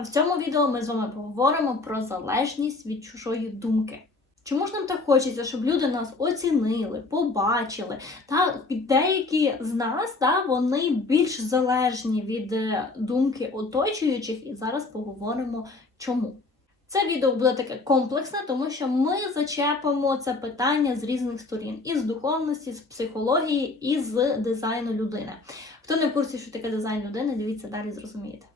А в цьому відео ми з вами поговоримо про залежність від чужої думки. Чому ж нам так хочеться, щоб люди нас оцінили, побачили? Та деякі з нас та, вони більш залежні від е, думки оточуючих, і зараз поговоримо чому. Це відео буде таке комплексне, тому що ми зачепимо це питання з різних сторін: і з духовності, з психології, і з дизайну людини. Хто не в курсі, що таке дизайн людини, дивіться далі, зрозумієте.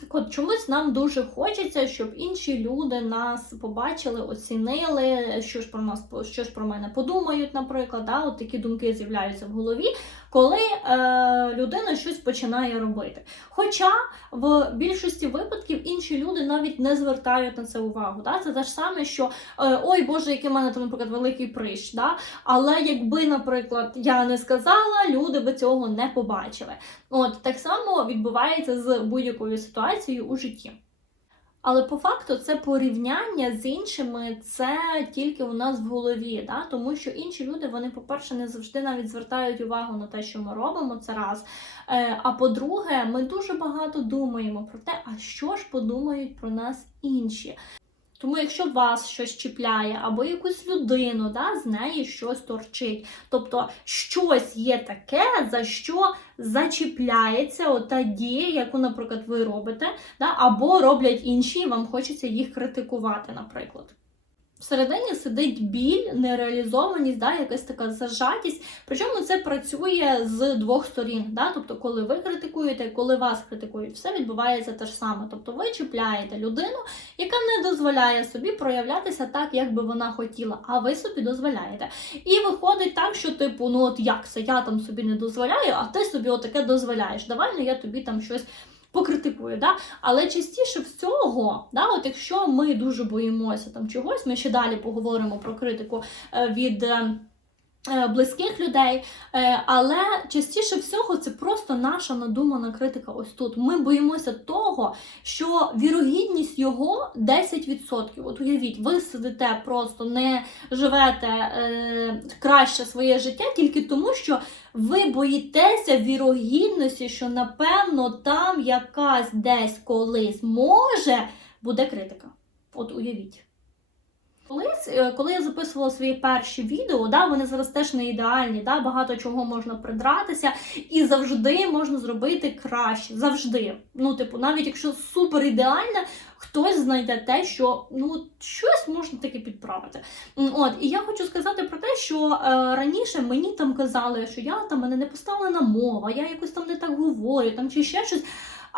Так от чомусь нам дуже хочеться, щоб інші люди нас побачили, оцінили, що ж про нас що ж про мене подумають, наприклад. Да? От такі думки з'являються в голові, коли е, людина щось починає робити. Хоча в більшості випадків інші люди навіть не звертають на це увагу. Да? Це те ж саме, що е, ой Боже, який в мене там, наприклад, великий прищ. Да? Але якби, наприклад, я не сказала, люди би цього не побачили. От так само відбувається з будь-якою ситуацією у житті. Але по факту це порівняння з іншими, це тільки у нас в голові, да? тому що інші люди, вони, по-перше, не завжди навіть звертають увагу на те, що ми робимо, це раз. Е, а по-друге, ми дуже багато думаємо про те, а що ж подумають про нас інші. Тому, якщо вас щось чіпляє, або якусь людину, да, з неї щось торчить. Тобто щось є таке, за що зачіпляється ота дія, яку, наприклад, ви робите, да, або роблять інші, і вам хочеться їх критикувати, наприклад. Всередині сидить біль, нереалізованість, да, якась така зажатість. Причому це працює з двох сторін. Да? Тобто, коли ви критикуєте, коли вас критикують, все відбувається те ж саме. Тобто ви чіпляєте людину, яка не дозволяє собі проявлятися так, як би вона хотіла, а ви собі дозволяєте. І виходить так, що, типу, ну от як це, я там собі не дозволяю, а ти собі отаке дозволяєш. Давай ну я тобі там щось покритикую. Да? Але частіше всього, да, от якщо ми дуже боїмося там чогось, ми ще далі поговоримо про критику е, від. Е, Близьких людей, Е, але частіше всього це просто наша надумана критика. Ось тут ми боїмося того, що вірогідність його 10%. От уявіть, ви сидите просто не живете е, краще своє життя тільки тому, що ви боїтеся вірогідності, що напевно там якась десь колись може буде критика. От уявіть. Колись, е, коли я записувала свої перші відео, да, вони зараз теж не ідеальні, да, багато чого можна придратися, і завжди можна зробити краще. Завжди. Ну, типу, навіть якщо супер ідеальне, хтось знайде те, що ну щось можна таки підправити. От, і я хочу сказати про те, що е, раніше мені там казали, що я там мене не поставлена мова, я якось там не так говорю, там чи ще щось.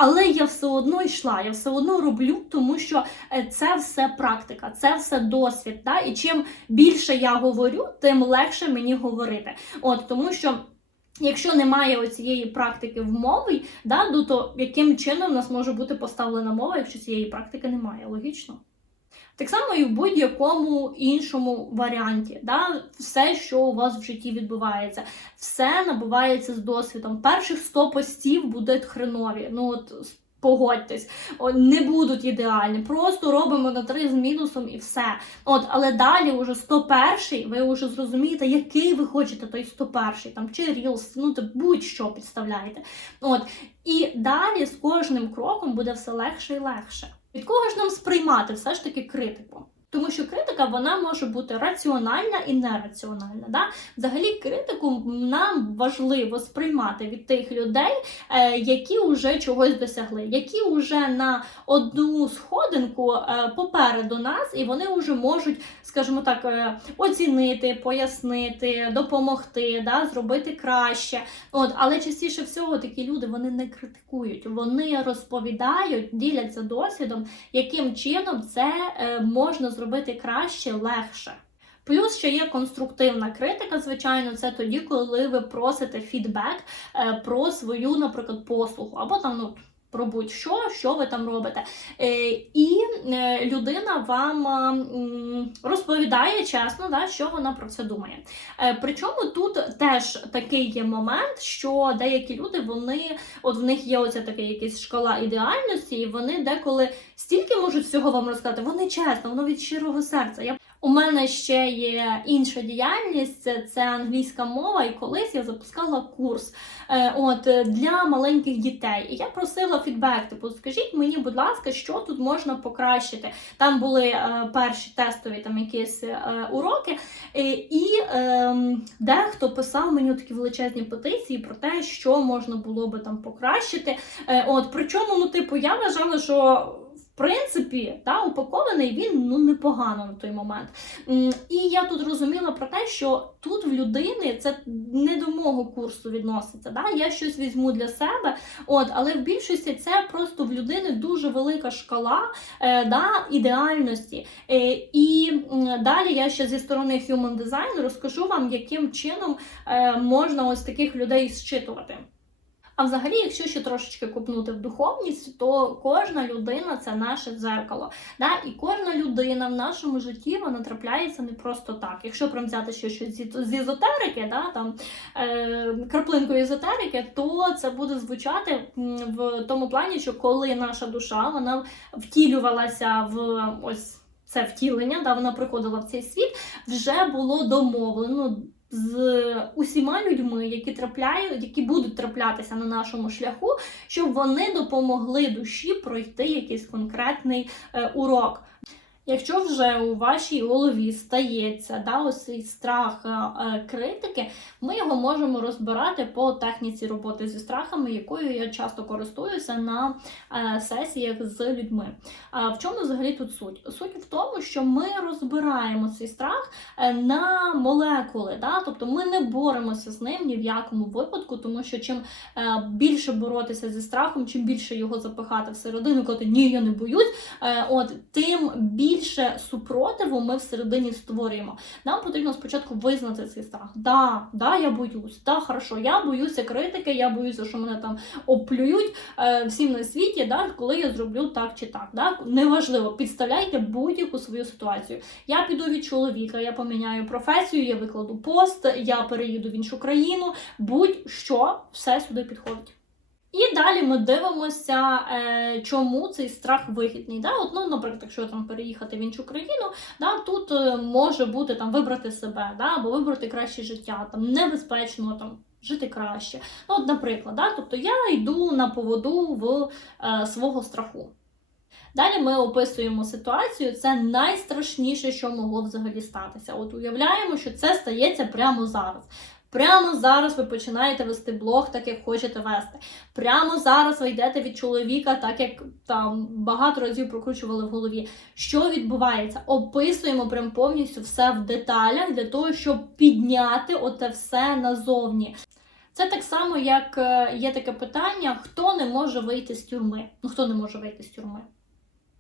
Але я все одно йшла, я все одно роблю, тому що е, це все практика, це все досвід. Да? І чим більше я говорю, тим легше мені говорити. От тому що. Якщо немає оцієї практики в мові, да, ну, то яким чином у нас може бути поставлена мова, якщо цієї практики немає? Логічно. Так само і в будь-якому іншому варіанті. Да? Все, що у вас в житті відбувається, все набувається з досвідом. Перших 100 постів будуть хренові. Ну от погодьтесь, не будуть ідеальні. Просто робимо на три з мінусом і все. От, але далі, уже 101, ви вже зрозумієте, який ви хочете той 101, там чи Reels, ну то будь-що підставляєте. От і далі з кожним кроком буде все легше і легше. Від кого ж нам сприймати все ж таки критику? Тому що критика вона може бути раціональна і нераціональна. Да? Взагалі, критику нам важливо сприймати від тих людей, е, які вже чогось досягли, які вже на одну сходинку е, попереду нас, і вони вже можуть, скажімо так, е, оцінити, пояснити, допомогти, да? зробити краще. От, але частіше всього такі люди вони не критикують, вони розповідають, діляться досвідом, яким чином це можна зробити краще, легше. Плюс ще є конструктивна критика, звичайно, це тоді, коли ви просите фідбек е, про свою, наприклад, послугу, або там ну. Про будь-що, що ви там робите. Е, і е, людина вам розповідає чесно, да, що вона про це думає. Е, причому тут теж такий є момент, що деякі люди, вони, от в них є оця така якась шкала ідеальності, і вони деколи стільки можуть всього вам розказати, вони чесно, воно від щирого серця. У мене ще є інша діяльність, це, англійська мова, і колись я запускала курс е, от, для маленьких дітей. І я просила фідбек, типу, скажіть мені, будь ласка, що тут можна покращити. Там були е, перші тестові там якісь е, уроки, е, і е, дехто писав мені такі величезні петиції про те, що можна було би там покращити. Е, от, причому, ну, типу, я вважала, що. Принципі, та, упакований він ну непогано на той момент. І я тут розуміла про те, що тут в людини це не до мого курсу відноситься. Да? Я щось візьму для себе, от, але в більшості це просто в людини дуже велика шкала е, да, ідеальності. Е, і далі я ще зі сторони Human Design розкажу вам, яким чином е, можна ось таких людей зчитувати. А взагалі, якщо ще трошечки купнути в духовність, то кожна людина це наше дзеркало. Да? І кожна людина в нашому житті вона трапляється не просто так. Якщо прям взяти ще щось з езотерики, да, там, е, краплинкою езотерики, то це буде звучати в тому плані, що коли наша душа вона втілювалася в ось. Це втілення, да, вона приходила в цей світ, вже було домовлено з усіма людьми, які трапляють, які будуть траплятися на нашому шляху, щоб вони допомогли душі пройти якийсь конкретний е, урок. Якщо вже у вашій голові стається да, ось цей страх е, е, критики, ми його можемо розбирати по техніці роботи зі страхами, якою я часто користуюся на е, сесіях з людьми. В чому взагалі тут суть? Суть в тому, що ми розбираємо цей страх на молекули. Да? Тобто ми не боремося з ним ні в якому випадку, тому що чим більше боротися зі страхом, чим більше його запихати всередину, коли ні, я не боюсь, от тим більше супротиву ми всередині створюємо. Нам потрібно спочатку визнати цей страх. Да, да, я боюсь, да, хорошо, я боюся критики, я боюся, що мене там оплюють е, всім на світі, да, коли я зроблю так чи так. Да? Неважливо, підставляйте будь-яку свою ситуацію. Я піду від чоловіка, я поміняю професію, я викладу пост, я переїду в іншу країну, будь-що все сюди підходить. І далі ми дивимося, е, чому цей страх вигідний. Да? От, ну, наприклад, якщо там переїхати в іншу країну, да, тут е, може бути там вибрати себе, да, або вибрати краще життя, там небезпечно там. Жити краще. Ну, от, наприклад, да? тобто я йду на поводу в е, свого страху. Далі ми описуємо ситуацію. Це найстрашніше, що могло взагалі статися. От уявляємо, що це стається прямо зараз. Прямо зараз ви починаєте вести блог, так як хочете вести. Прямо зараз ви йдете від чоловіка, так як там багато разів прокручували в голові. Що відбувається? Описуємо прям повністю все в деталях для того, щоб підняти оте все назовні. Це так само, як е, є таке питання: хто не може вийти з тюрми? Ну хто не може вийти з тюрми?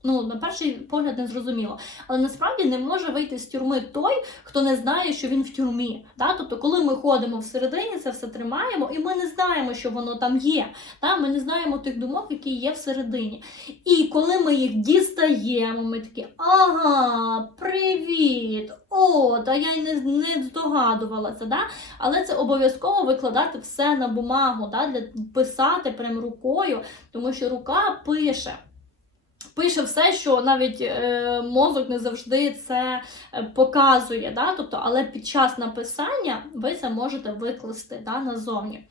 Ну, на перший погляд не зрозуміло. Але насправді не може вийти з тюрми той, хто не знає, що він в тюрмі. Да? Тобто, коли ми ходимо всередині, це все тримаємо, і ми не знаємо, що воно там є. Да? Ми не знаємо тих думок, які є всередині. І коли ми їх дістаємо, ми такі, ага, привіт! О, та я й не, не здогадувалася. Да? Але це обов'язково викладати все на бумагу, да? для писати прям рукою, тому що рука пише. Пише все, що навіть е, мозок не завжди це е, показує. Да? Тобто, але під час написання ви це можете викласти да, назовні.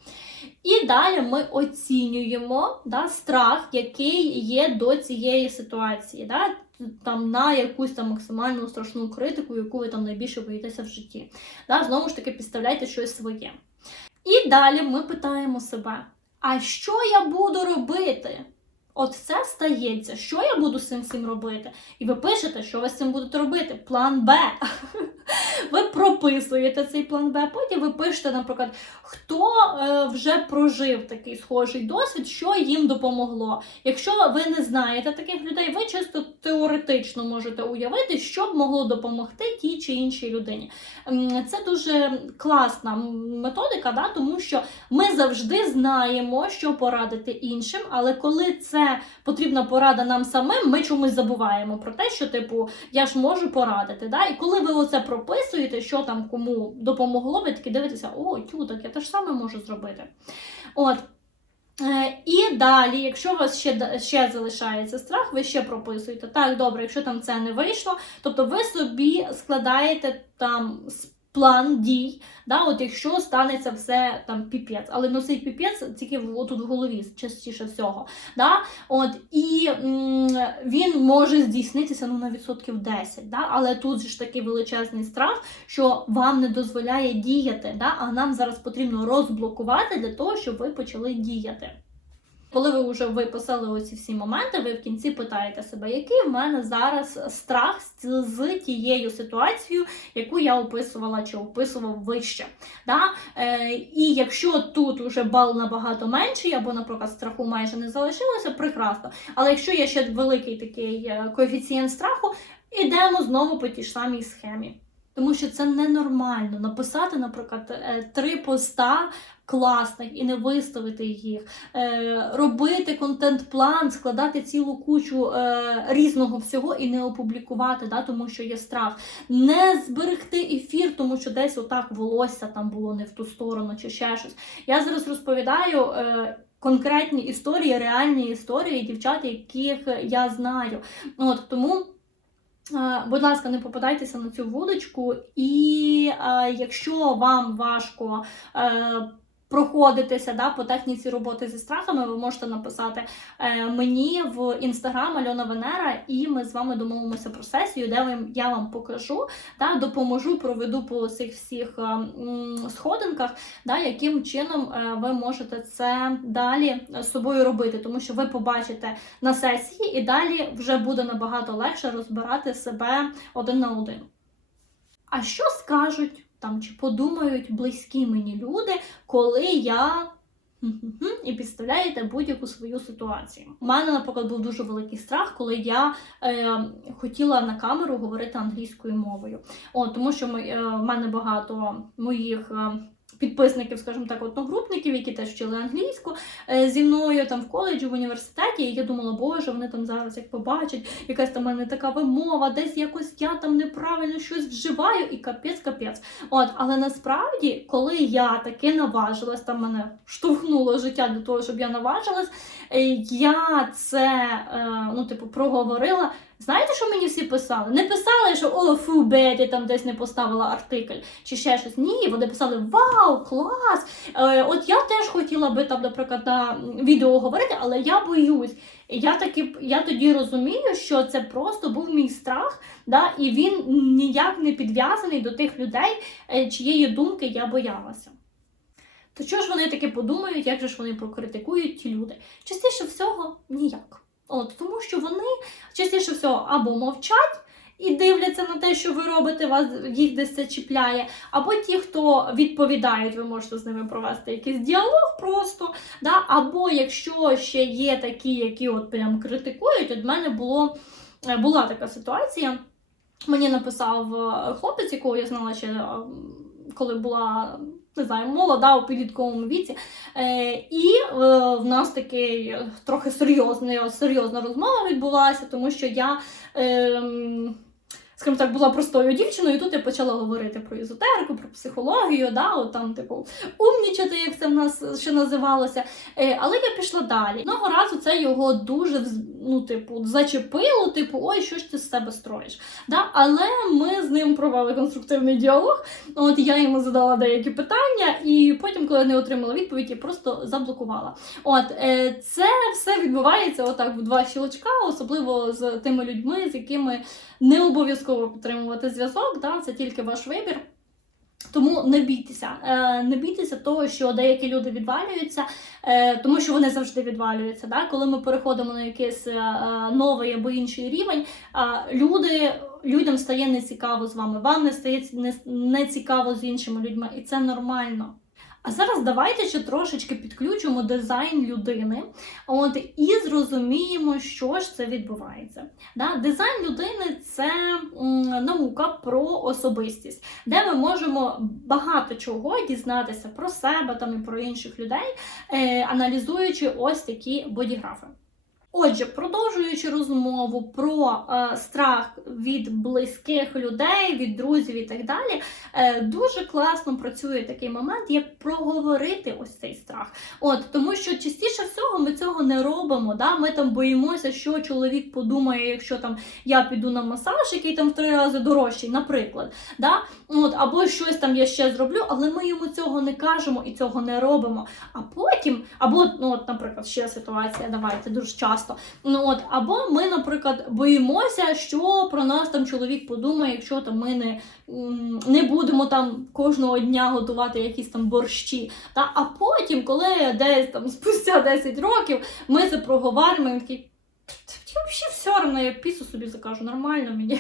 І далі ми оцінюємо да, страх, який є до цієї ситуації. Да? Там на якусь там максимальну страшну критику, яку ви там найбільше боїтеся в житті. Да? Знову ж таки, підставляйте щось своє. І далі ми питаємо себе: а що я буду робити? От це стається, що я буду з цим всім робити? І ви пишете, що ви з цим будете робити. План Б. Ви прописуєте цей план Б, потім ви пишете, наприклад, хто е, вже прожив такий схожий досвід, що їм допомогло. Якщо ви не знаєте таких людей, ви чисто теоретично можете уявити, що б могло допомогти тій чи іншій людині. Це дуже класна методика, да, тому що ми завжди знаємо, що порадити іншим, але коли це потрібна порада нам самим, ми чомусь забуваємо про те, що типу я ж можу порадити. Да? І коли ви оце прописуєте, що там кому допомогло, ви таки дивитеся, о, тю, так я те ж саме можу зробити. От. Е, І далі, якщо у вас ще, ще залишається страх, ви ще прописуєте. Так, добре, якщо там це не вийшло, тобто ви собі складаєте там план дій, да, от якщо станеться все там піпець, але носить піпець тільки в- отут в голові, частіше всього. Да? От, і м, він може здійснитися ну, на відсотків 10, да? але тут ж такий величезний страх, що вам не дозволяє діяти, да? а нам зараз потрібно розблокувати для того, щоб ви почали діяти. Коли ви вже виписали оці всі моменти, ви в кінці питаєте себе, який в мене зараз страх з, з тією ситуацією, яку я описувала чи описував вище. Да? Е, і якщо тут уже бал набагато менший, або, наприклад, страху майже не залишилося, прекрасно. Але якщо є ще великий такий е, коефіцієнт страху, ідемо знову по тій ж самій схемі. Тому що це ненормально написати, наприклад, е, три поста класних і не виставити їх, е, робити контент-план, складати цілу кучу е, різного всього і не опублікувати, да, тому що є страх. Не зберегти ефір, тому що десь отак волосся там було не в ту сторону чи ще щось. Я зараз розповідаю. Е, Конкретні історії, реальні історії дівчат, яких я знаю. От тому Будь ласка, не попадайтеся на цю вудочку, і якщо вам важко проходитися да, по техніці роботи зі страхами, ви можете написати е, мені в інстаграм Альона Венера, і ми з вами домовимося про сесію, де я вам покажу, да, допоможу, проведу по цих всіх е, сходинках, да, яким чином е, ви можете це далі з собою робити, тому що ви побачите на сесії, і далі вже буде набагато легше розбирати себе один на один. А що скажуть там чи подумають близькі мені люди, коли я. І підставляєте будь-яку свою ситуацію. У мене, наприклад, був дуже великий страх, коли я е, хотіла на камеру говорити англійською мовою. О, тому що ми, е, в мене багато моїх е, підписників, скажімо так, одногрупників, які теж вчили англійську е, зі мною там в коледжі, в університеті. І я думала, боже, вони там зараз як побачать, якась там мене така вимова, десь якось я там неправильно щось вживаю, і капець, капець. От, але насправді, коли я таки наважилась, там мене штовхнуло життя для того, щоб я наважилась, е, я це е, ну, типу, проговорила. Знаєте, що мені всі писали? Не писали, що о, фу, Беті, там десь не поставила артикль чи ще щось. Ні, вони писали Вау, клас! Е, от я теж хотіла би там, наприклад, на відео говорити, але я боюсь. Я таки я тоді розумію, що це просто був мій страх, да, і він ніяк не підв'язаний до тих людей, е, чиєї думки я боялася. То що ж вони таки подумають, як же ж вони прокритикують ті люди? Частіше всього ніяк. От, тому що вони частіше всього або мовчать і дивляться на те, що ви робите, вас їх десь це чіпляє, або ті, хто відповідають, ви можете з ними провести якийсь діалог просто. Да? Або якщо ще є такі, які от прям критикують, от в мене було, е, була така ситуація. Мені написав е, хлопець, якого я знала ще е, коли була. Не знаю, молода у підлітковому віці. Е, і е, в нас такий трохи серйозний, серйозна розмова відбулася, тому що я, е, скажімо так, була простою дівчиною, і тут я почала говорити про езотерику, про психологію, да, от там, типу, умнічати, як це в нас ще називалося. Е, але я пішла далі. Одного разу це його дуже ну, типу, зачепило, типу, ой, що ж ти з себе строїш. Да? Але ми з ним провели конструктивний діалог. От я йому задала деякі питання, і потім, коли не отримала відповідь, я просто заблокувала. От е, це все відбувається отак в два щелчка, особливо з тими людьми, з якими не обов'язково підтримувати зв'язок. Да? Це тільки ваш вибір. Тому не бійтеся, Е, не бійтеся того, що деякі люди відвалюються, е, тому що вони завжди відвалюються. Да? Коли ми переходимо на якийсь е, новий або інший рівень, люди, людям стає нецікаво з вами, вам не стає не, не цікаво з іншими людьми, і це нормально. А зараз давайте ще трошечки підключимо дизайн людини, от і зрозуміємо, що ж це відбувається. Да? Дизайн людини це наука про особистість, де ми можемо багато чого дізнатися про себе там і про інших людей, е, аналізуючи ось такі бодіграфи. Отже, продовжуючи розмову про е, страх від близьких людей, від друзів і так далі, е, дуже класно працює такий момент, як проговорити ось цей страх. От тому, що частіше всього ми цього не робимо. Да? Ми там боїмося, що чоловік подумає, якщо там я піду на масаж, який там в три рази дорожчий, наприклад. Да? От, або щось там я ще зроблю, але ми йому цього не кажемо і цього не робимо. А потім, або, ну от, наприклад, ще ситуація, давайте дуже часто. Ну от, або ми, наприклад, боїмося, що про нас там чоловік подумає, якщо там ми не, не будемо там кожного дня готувати якісь там борщі. Та а потім, коли десь там спустя 10 років, ми це проговоримо, і такий. Взагалі все одно, я пісу собі закажу, нормально мені.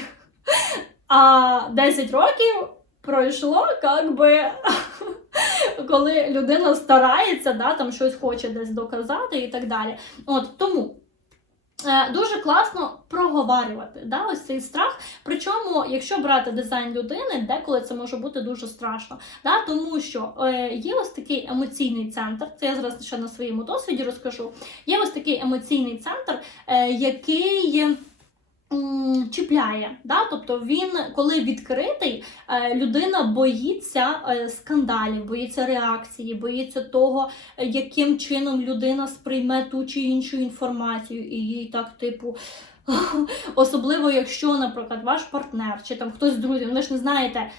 А 10 років пройшло, як би, коли людина старається, да, там щось хоче десь доказати і так далі. От тому. Е, Дуже класно проговорювати да, ось цей страх. Причому, якщо брати дизайн людини, деколи це може бути дуже страшно. Да, тому що е, є ось такий емоційний центр, це я зараз ще на своєму досвіді розкажу. Є ось такий емоційний центр, е, який чіпляє. Да? Тобто він, коли відкритий, е, людина боїться е, скандалів, боїться реакції, боїться того, е, яким чином людина сприйме ту чи іншу інформацію, і їй так, типу. Особливо, якщо, наприклад, ваш партнер чи там хтось з друзів, ви ж не знаєте,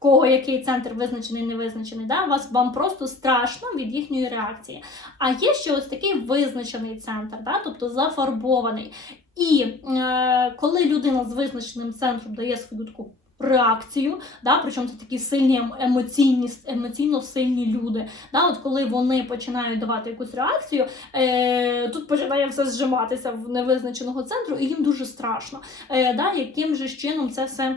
кого який центр визначений, не визначений, да? вас вам просто страшно від їхньої реакції. А є ще ось такий визначений центр, да? тобто зафарбований. І е, коли людина з визначеним центром дає свою таку реакцію, да, причому це такі сильні ем- емоційні, емоційно сильні люди. Да, от коли вони починають давати якусь реакцію, е, тут починає все зжиматися в невизначеного центру, і їм дуже страшно. Е, да, яким же чином це все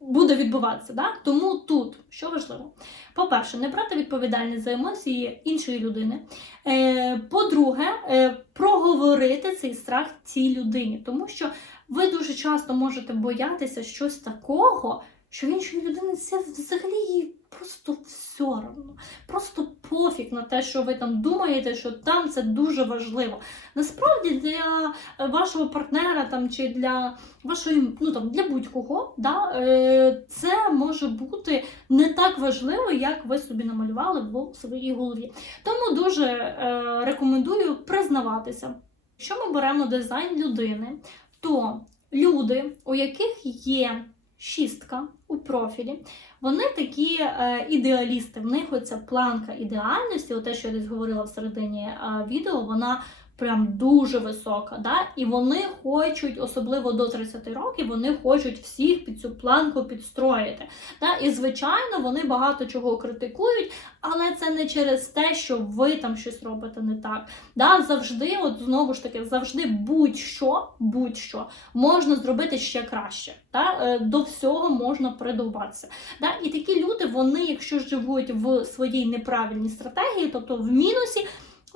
буде відбуватися. Да? Тому тут що важливо? По-перше, не брати відповідальність за емоції іншої людини. Е, по-друге, е, проговорити цей страх цій людині, тому що ви дуже часто можете боятися щось такого, що в іншої людини це взагалі просто все одно. Просто пофіг на те, що ви там думаєте, що там це дуже важливо. Насправді для вашого партнера там чи для вашої, ну там для будь-кого, да, е, це може бути не так важливо, як ви собі намалювали в своїй голові. Тому дуже е, рекомендую признаватися. Якщо ми беремо дизайн людини, то люди, у яких є шістка у профілі, вони такі е, ідеалісти. В них оця планка ідеальності, те, що я десь говорила в середині е, відео, вона прям дуже висока. Да? І вони хочуть, особливо до 30 років, вони хочуть всіх під цю планку підстроїти. Да? І, звичайно, вони багато чого критикують, але це не через те, що ви там щось робите не так. Да? Завжди, от знову ж таки, завжди будь-що, будь-що можна зробити ще краще. Да? Е, До всього можна придовбатися. Да? І такі люди, вони, якщо живуть в своїй неправильній стратегії, тобто в мінусі.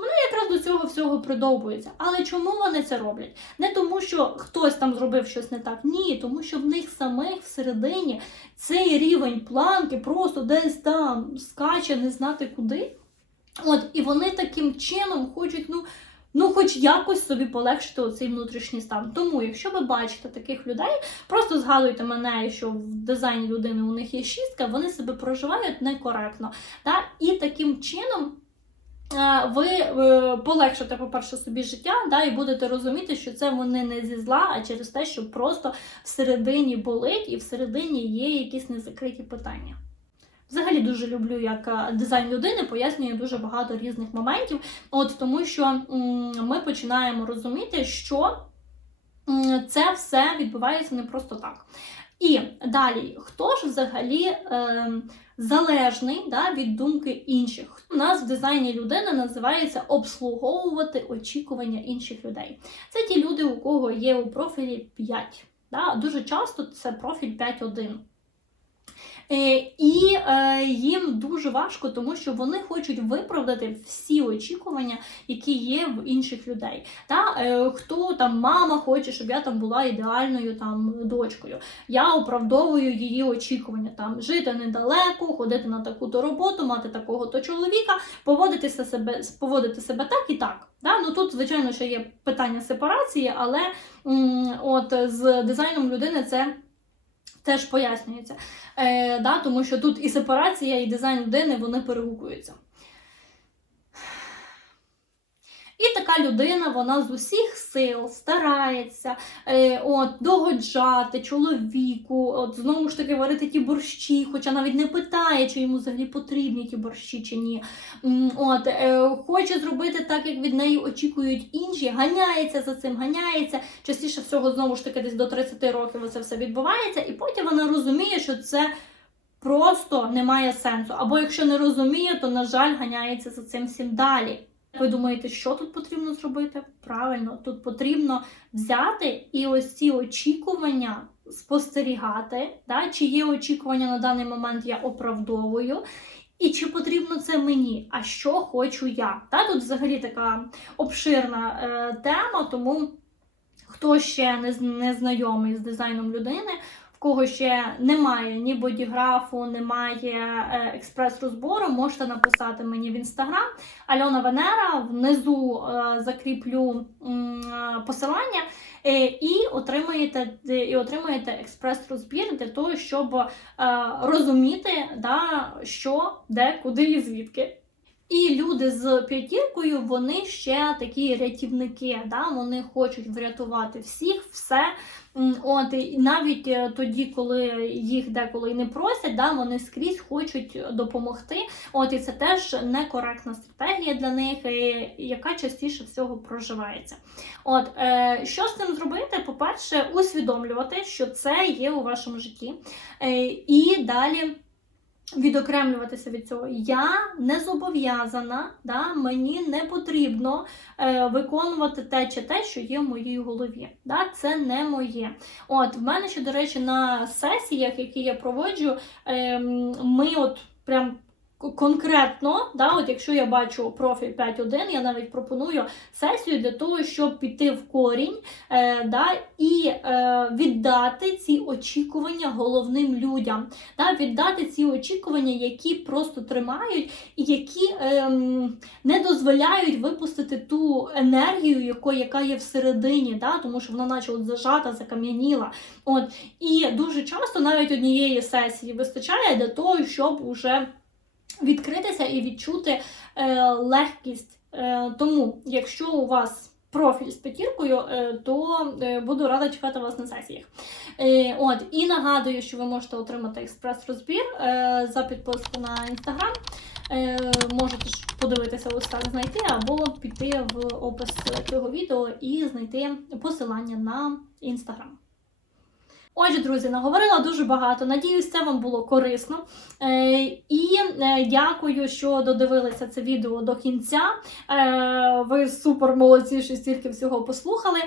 Вони якраз до цього всього придовбуються. Але чому вони це роблять? Не тому, що хтось там зробив щось не так. Ні, тому що в них самих всередині цей рівень планки просто десь там скаче, не знати куди. От, і вони таким чином хочуть, ну. Ну, хоч якось собі полегшити оцей внутрішній стан. Тому, якщо ви бачите таких людей, просто згадуйте мене, що в дизайні людини у них є шістка, вони себе проживають некоректно. Та? І таким чином. Е, Ви е, полегшите, по-перше, собі життя, да, і будете розуміти, що це вони не зі зла, а через те, що просто всередині болить і всередині є якісь незакриті питання. Взагалі дуже люблю, як е, дизайн людини пояснює дуже багато різних моментів. От тому, що ми починаємо розуміти, що це все відбувається не просто так. І далі, хто ж взагалі е, залежний да, від думки інших? У нас в дизайні людини називається обслуговувати очікування інших людей. Це ті люди, у кого є у профілі 5. Да? Дуже часто це профіль 5.1. Е, І е, їм дуже важко, тому що вони хочуть виправдати всі очікування, які є в інших людей. Та е, хто там мама хоче, щоб я там була ідеальною там дочкою. Я оправдовую її очікування там жити недалеко, ходити на таку то роботу, мати такого то чоловіка, поводитися себе, поводити себе так і так. Да? Ну тут, звичайно, ще є питання сепарації, але м, от з дизайном людини це. Теж пояснюється, е, да, тому що тут і сепарація, і дизайн людини вони перегукуються. І така людина, вона з усіх сил старається е, от, догоджати чоловіку, от, знову ж таки варити ті борщі, хоча навіть не питає, чи йому взагалі потрібні ті борщі чи ні. От, е, хоче зробити так, як від неї очікують інші, ганяється за цим, ганяється. Частіше всього, знову ж таки, десь до 30 років це все відбувається, і потім вона розуміє, що це. Просто немає сенсу. Або якщо не розуміє, то, на жаль, ганяється за цим всім далі. Ви думаєте, що тут потрібно зробити? Правильно, тут потрібно взяти і ось ці очікування спостерігати, да? чи є очікування на даний момент я оправдовую, і чи потрібно це мені, а що хочу я. Та? Тут взагалі така обширна е, тема, тому хто ще не, не знайомий з дизайном людини, кого ще немає ні бодіграфу, немає е, експрес-розбору, можете написати мені в інстаграм. Альона Венера. Внизу е, закріплю е, посилання і отримаєте, і отримаєте експрес-розбір для того, щоб розуміти, да, що, де, куди і звідки. І люди з п'ятіркою, вони ще такі рятівники, да? вони хочуть врятувати всіх, все. От, і навіть е, тоді, коли їх деколи не просять, да, вони скрізь хочуть допомогти. От, і це теж некоректна стратегія для них, е, яка частіше всього проживається. От, е, що з цим зробити? По-перше, усвідомлювати, що це є у вашому житті. Е, і далі відокремлюватися від цього. Я не зобов'язана, да, мені не потрібно е, виконувати те чи те, що є в моїй голові. Да, це не моє. От, в мене ще, до речі, на сесіях, які я проводжу, е, ми от прям. Конкретно, да, от якщо я бачу профіль 5.1, я навіть пропоную сесію для того, щоб піти в корінь е, да, і е, віддати ці очікування головним людям, да, віддати ці очікування, які просто тримають і які ем, не дозволяють випустити ту енергію, яко, яка є всередині, да, тому що вона наче от зажата, закам'яніла. От, і дуже часто навіть однієї сесії вистачає для того, щоб уже відкритися і відчути е, легкість. Е, тому, якщо у вас профіль з п'ятіркою, е, то буду рада чекати вас на сесіях. От, і нагадую, що ви можете отримати експрес-розбір за підписку на інстаграм. Можете ж подивитися так знайти, або піти в опис цього відео і знайти посилання на інстаграм. Отже, друзі, наговорила дуже багато. Надіюсь, це вам було корисно. Е, і е, дякую, що додивилися це відео до кінця. Е, ви супер молодці, що стільки всього послухали.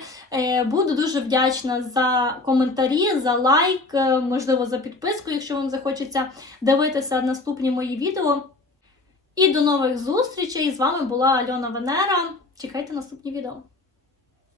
Буду дуже вдячна за коментарі, за лайк, можливо, за підписку, якщо вам захочеться дивитися наступні мої відео. І до нових зустрічей! З вами була Альона Венера. Чекайте наступні відео.